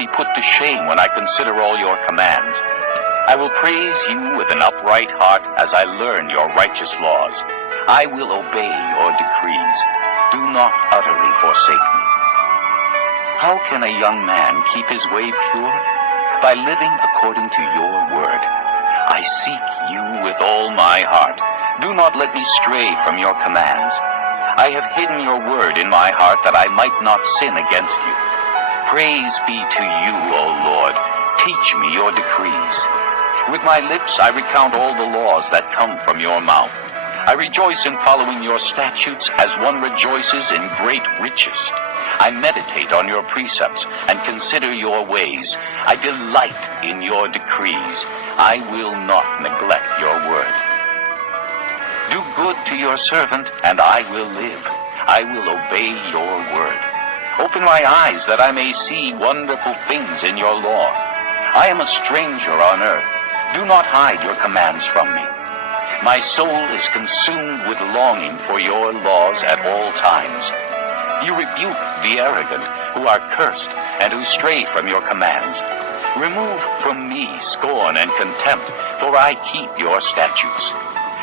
be put to shame when I consider all your commands. I will praise you with an upright heart as I learn your righteous laws. I will obey your decrees. Do not utterly forsake me. How can a young man keep his way pure? By living according to your word. I seek you with all my heart. Do not let me stray from your commands. I have hidden your word in my heart that I might not sin against you. Praise be to you, O Lord. Teach me your decrees. With my lips I recount all the laws that come from your mouth. I rejoice in following your statutes as one rejoices in great riches. I meditate on your precepts and consider your ways. I delight in your decrees. I will not neglect your word. Do good to your servant, and I will live. I will obey your word. Open my eyes that I may see wonderful things in your law. I am a stranger on earth. Do not hide your commands from me. My soul is consumed with longing for your laws at all times. You rebuke the arrogant who are cursed and who stray from your commands. Remove from me scorn and contempt, for I keep your statutes.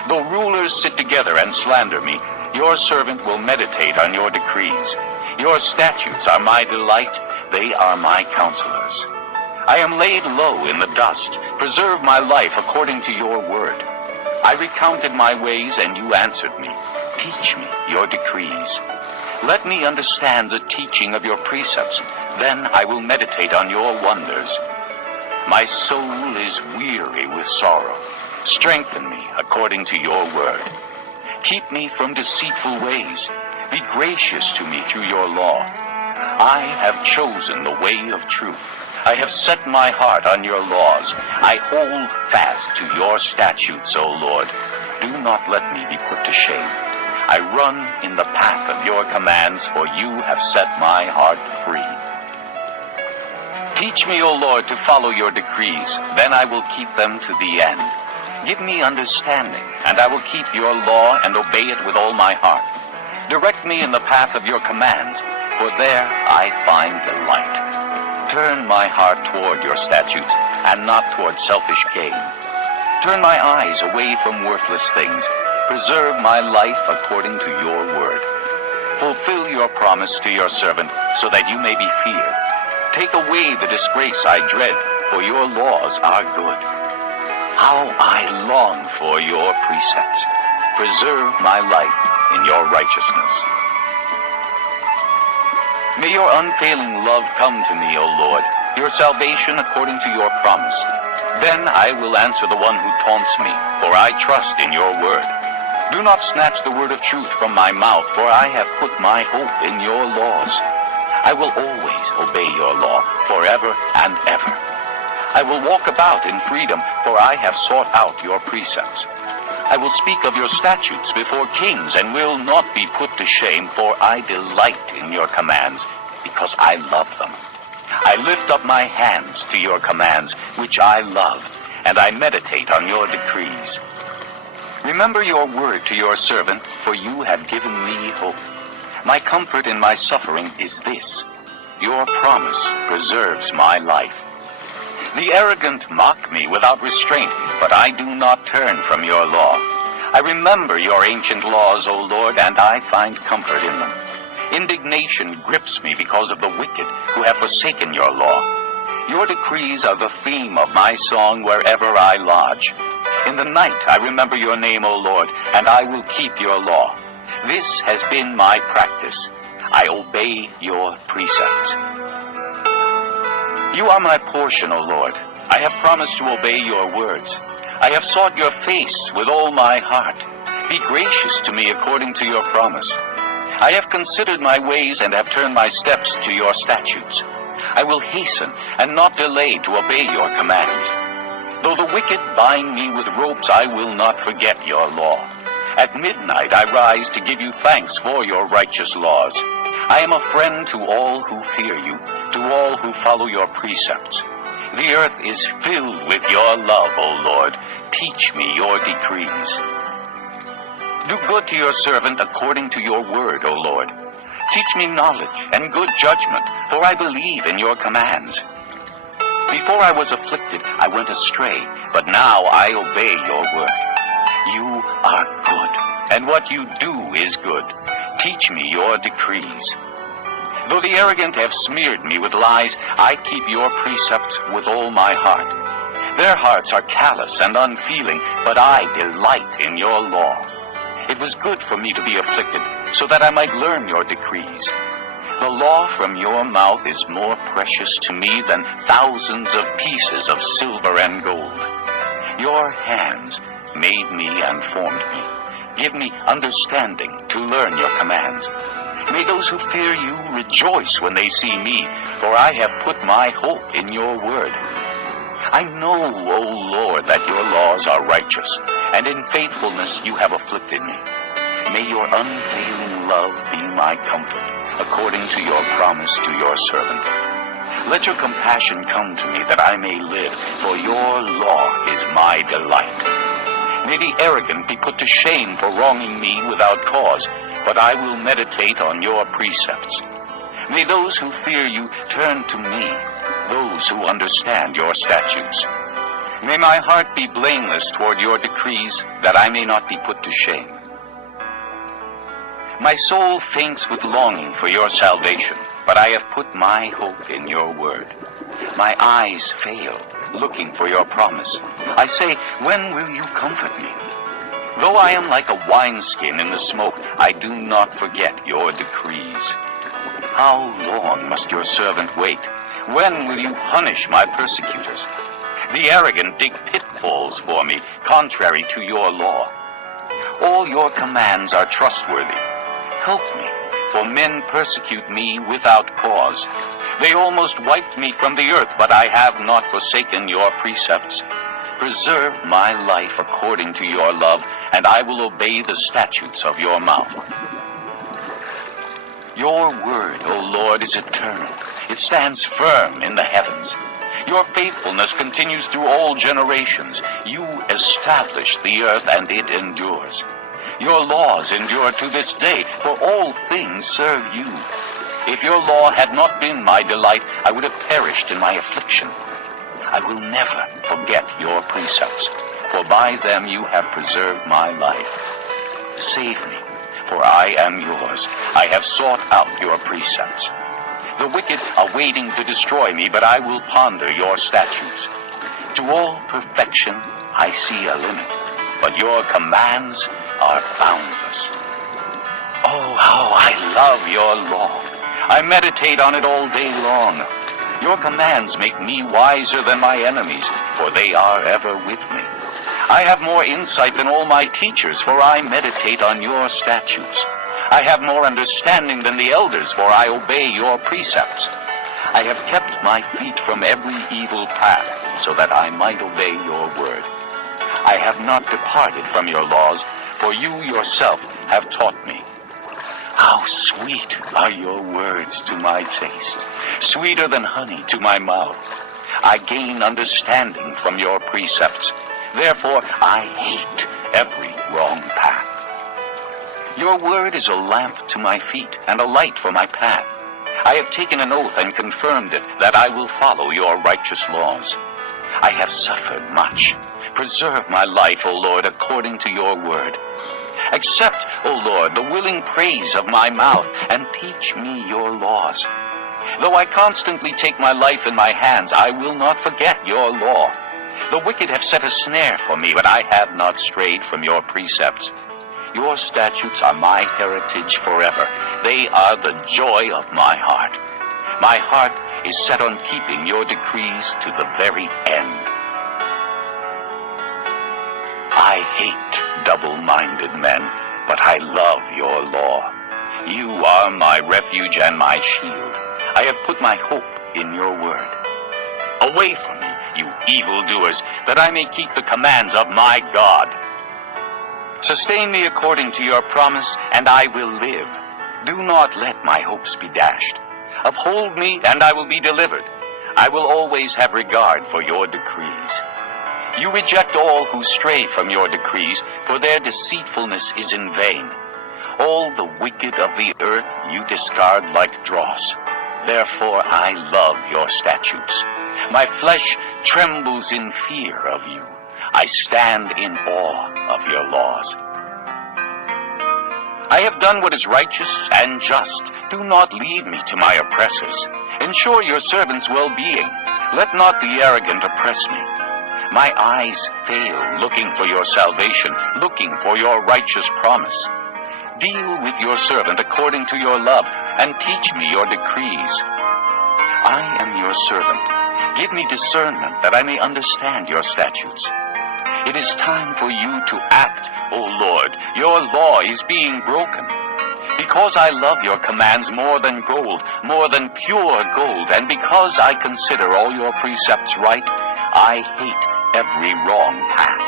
Though rulers sit together and slander me, your servant will meditate on your decrees. Your statutes are my delight. They are my counselors. I am laid low in the dust. Preserve my life according to your word. I recounted my ways, and you answered me. Teach me your decrees. Let me understand the teaching of your precepts. Then I will meditate on your wonders. My soul is weary with sorrow. Strengthen me according to your word. Keep me from deceitful ways. Be gracious to me through your law. I have chosen the way of truth. I have set my heart on your laws. I hold fast to your statutes, O Lord. Do not let me be put to shame. I run in the path of your commands, for you have set my heart free. Teach me, O Lord, to follow your decrees. Then I will keep them to the end. Give me understanding, and I will keep your law and obey it with all my heart. Direct me in the path of your commands, for there I find delight. Turn my heart toward your statutes, and not toward selfish gain. Turn my eyes away from worthless things. Preserve my life according to your word. Fulfill your promise to your servant, so that you may be feared. Take away the disgrace I dread, for your laws are good. How I long for your precepts. Preserve my life in your righteousness. May your unfailing love come to me, O Lord, your salvation according to your promise. Then I will answer the one who taunts me, for I trust in your word. Do not snatch the word of truth from my mouth, for I have put my hope in your laws. I will always obey your law, forever and ever. I will walk about in freedom, for I have sought out your precepts. I will speak of your statutes before kings, and will not be put to shame, for I delight in your commands, because I love them. I lift up my hands to your commands, which I love, and I meditate on your decrees. Remember your word to your servant, for you have given me hope. My comfort in my suffering is this: your promise preserves my life. The arrogant mock me without restraint, but I do not turn from your law. I remember your ancient laws, O Lord, and I find comfort in them. Indignation grips me because of the wicked who have forsaken your law. Your decrees are the theme of my song wherever I lodge. In the night I remember your name, O Lord, and I will keep your law. This has been my practice. I obey your precepts. You are my portion, O Lord. I have promised to obey your words. I have sought your face with all my heart. Be gracious to me according to your promise. I have considered my ways and have turned my steps to your statutes. I will hasten and not delay to obey your commands. Though the wicked bind me with ropes, I will not forget your law. At midnight I rise to give you thanks for your righteous laws. I am a friend to all who fear you, to all who follow your precepts. The earth is filled with your love, O Lord. Teach me your decrees. Do good to your servant according to your word, O Lord. Teach me knowledge and good judgment, for I believe in your commands. Before I was afflicted, I went astray, but now I obey your word. You are good, and what you do is good. Teach me your decrees. Though the arrogant have smeared me with lies, I keep your precepts with all my heart. Their hearts are callous and unfeeling, but I delight in your law. It was good for me to be afflicted, so that I might learn your decrees. The law from your mouth is more precious to me than thousands of pieces of silver and gold. Your hands made me and formed me. Give me understanding to learn your commands. May those who fear you rejoice when they see me, for I have put my hope in your word. I know, O Lord, that your laws are righteous, and in faithfulness you have afflicted me. May your unfailing love be my comfort, according to your promise to your servant. Let your compassion come to me that I may live, for your law is my delight. May the arrogant be put to shame for wronging me without cause, but I will meditate on your precepts. May those who fear you turn to me, those who understand your statutes. May my heart be blameless toward your decrees, that I may not be put to shame. My soul faints with longing for your salvation, but I have put my hope in your word. My eyes fail, looking for your promise. I say, when will you comfort me? Though I am like a wineskin in the smoke, I do not forget your decrees. How long must your servant wait? When will you punish my persecutors? The arrogant dig pitfalls for me, contrary to your law. All your commands are trustworthy. Help me, for men persecute me without cause. They almost wiped me from the earth, but I have not forsaken your precepts. Preserve my life according to your love, and I will obey the statutes of your mouth. Your word, O Lord, is eternal. It stands firm in the heavens. Your faithfulness continues through all generations. You establish the earth, and it endures. Your laws endure to this day, for all things serve you. If your law had not been my delight, I would have perished in my affliction. I will never forget your precepts, for by them you have preserved my life. Save me, for I am yours. I have sought out your precepts. The wicked are waiting to destroy me, but I will ponder your statutes. To all perfection I see a limit, but your commands are boundless. Oh, how I love your law. I meditate on it all day long. Your commands make me wiser than my enemies, for they are ever with me. I have more insight than all my teachers, for I meditate on your statutes. I have more understanding than the elders, for I obey your precepts. I have kept my feet from every evil path, so that I might obey your word. I have not departed from your laws, for you yourself have taught me. How sweet are your words to my taste, sweeter than honey to my mouth. I gain understanding from your precepts. Therefore I hate every wrong path. Your word is a lamp to my feet and a light for my path. I have taken an oath and confirmed it, that I will follow your righteous laws. I have suffered much. Preserve my life, O Lord, according to your word. Accept, O Lord, the willing praise of my mouth, and teach me your laws. Though I constantly take my life in my hands, I will not forget your law. The wicked have set a snare for me, but I have not strayed from your precepts. Your statutes are my heritage forever. They are the joy of my heart. My heart is set on keeping your decrees to the very end. I hate double-minded men, but I love your law. You are my refuge and my shield. I have put my hope in your word. Away from me, you evildoers, that I may keep the commands of my God. Sustain me according to your promise, and I will live. Do not let my hopes be dashed. Uphold me, and I will be delivered. I will always have regard for your decrees. You reject all who stray from your decrees, for their deceitfulness is in vain. All the wicked of the earth you discard like dross. Therefore I love your statutes. My flesh trembles in fear of you. I stand in awe of your laws. I have done what is righteous and just. Do not lead me to my oppressors. Ensure your servant's well-being. Let not the arrogant oppress me. My eyes fail looking for your salvation, looking for your righteous promise. Deal with your servant according to your love, and teach me your decrees. I am your servant. Give me discernment that I may understand your statutes. It is time for you to act, O Lord. Your law is being broken. Because I love your commands more than gold, more than pure gold, and because I consider all your precepts right, I hate every wrong path.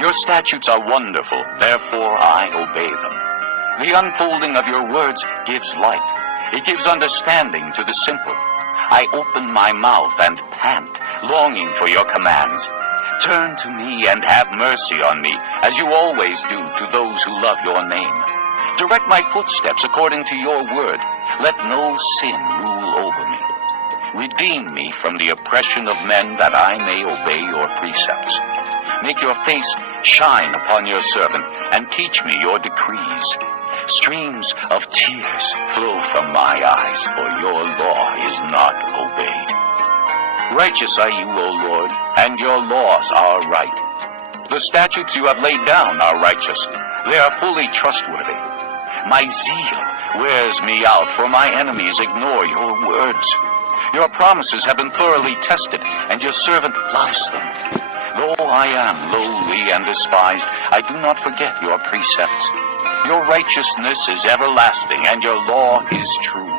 Your statutes are wonderful, therefore I obey them. The unfolding of your words gives light. It gives understanding to the simple. I open my mouth and pant, longing for your commands. Turn to me and have mercy on me, as you always do to those who love your name. Direct my footsteps according to your word. Let no sin rule over me. Redeem me from the oppression of men, that I may obey your precepts. Make your face shine upon your servant, and teach me your decrees. Streams of tears flow from my eyes, for your law is not obeyed. Righteous are you, O Lord, and your laws are right. The statutes you have laid down are righteous. They are fully trustworthy. My zeal wears me out, for my enemies ignore your words. Your promises have been thoroughly tested, and your servant loves them. Though I am lowly and despised, I do not forget your precepts. Your righteousness is everlasting, and your law is true.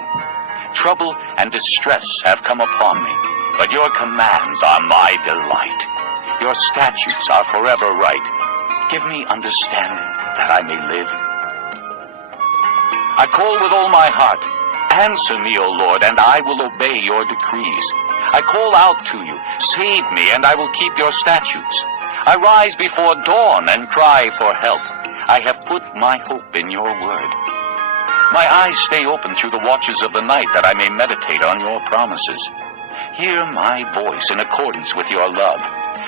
Trouble and distress have come upon me, but your commands are my delight. Your statutes are forever right. Give me understanding, that I may live. I call with all my heart. Answer me, O Lord, and I will obey your decrees. I call out to you. Save me, and I will keep your statutes. I rise before dawn and cry for help. I have put my hope in your word. My eyes stay open through the watches of the night, that I may meditate on your promises. Hear my voice in accordance with your love.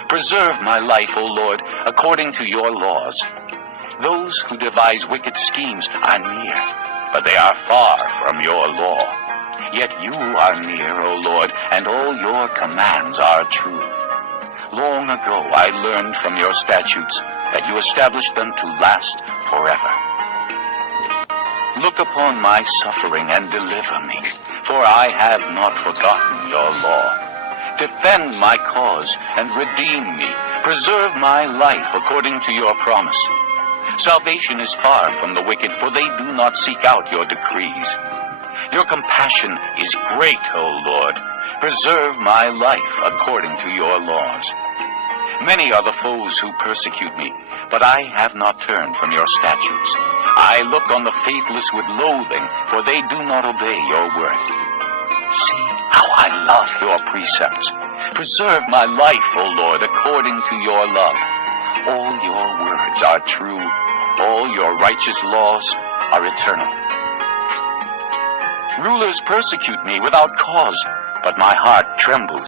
Preserve my life, O Lord, according to your laws. Those who devise wicked schemes are near, but they are far from your law. Yet you are near, O Lord, and all your commands are true. Long ago I learned from your statutes that you established them to last forever. Look upon my suffering and deliver me, for I have not forgotten your law. Defend my cause and redeem me. Preserve my life according to your promise. Salvation is far from the wicked, for they do not seek out your decrees. Your compassion is great, O Lord. Preserve my life according to your laws. Many are the foes who persecute me, but I have not turned from your statutes. I look on the faithless with loathing, for they do not obey your word. See how I love your precepts. Preserve my life, O Lord, according to your love. All your words are true. All your righteous laws are eternal. Rulers persecute me without cause, but my heart trembles